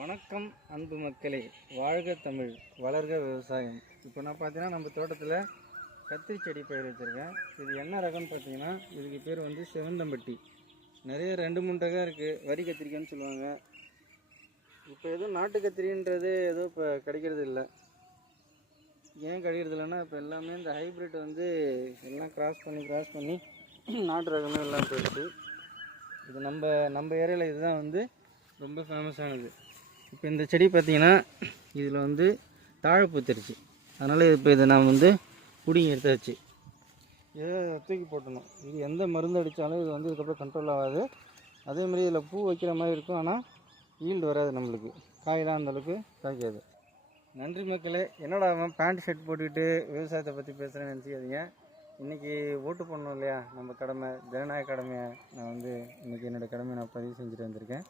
வணக்கம் அன்பு மக்களே, வாழ்க தமிழ், வளர்க விவசாயம். இப்போ நான் பார்த்தீங்கன்னா நம்ம தோட்டத்தில் கத்திரி செடி பயிர் வச்சுருக்கேன். இது என்ன ரகம்னு பார்த்தீங்கன்னா, இதுக்கு பேர் வந்து செவந்தம்பட்டி. நிறைய 2-3 ரகம் இருக்குது. வரி கத்திரிக்காய்ன்னு சொல்லுவாங்க. இப்போ எதுவும் நாட்டு கத்திரின்றது எதுவும் இப்போ கிடைக்கிறது இல்லை. ஏன் கிடைக்கிறது இல்லைன்னா, இப்போ எல்லாமே இந்த ஹைப்ரிட் வந்து எல்லாம் கிராஸ் பண்ணி நாட்டு ரகமே எல்லாம் போயிடுச்சு. இது நம்ம ஏரியாவில் இதுதான் வந்து ரொம்ப ஃபேமஸானது. இப்போ இந்த செடி பார்த்திங்கன்னா இதில் வந்து தாழை பூத்துருச்சு. அதனால் இப்போ இதை நான் வந்து பிடிங்கி எடுத்தாச்சு. இதை தூக்கி போட்டணும். இது எந்த மருந்து அடித்தாலும் இது வந்து இதுக்கப்புறம் கண்ட்ரோல் ஆகாது. அதேமாதிரி இதில் பூ வைக்கிற மாதிரி இருக்கும், ஆனால் ஈல்டு வராது, நம்மளுக்கு காயெல்லாம் அந்தளவுக்கு காய்க்காது. நன்றி மக்களே. என்னடா அவன் பேண்ட் ஷர்ட் போட்டுக்கிட்டு விவசாயத்தை பற்றி பேசுகிறேன்னு நினச்சிக்காதீங்க. இன்றைக்கி ஓட்டு போடணும் இல்லையா, நம்ம கடமை, ஜனநாயக கடமையை நான் வந்து இன்றைக்கி என்னோடய கடமையை நான் பதிவு செஞ்சுட்டு வந்திருக்கேன்.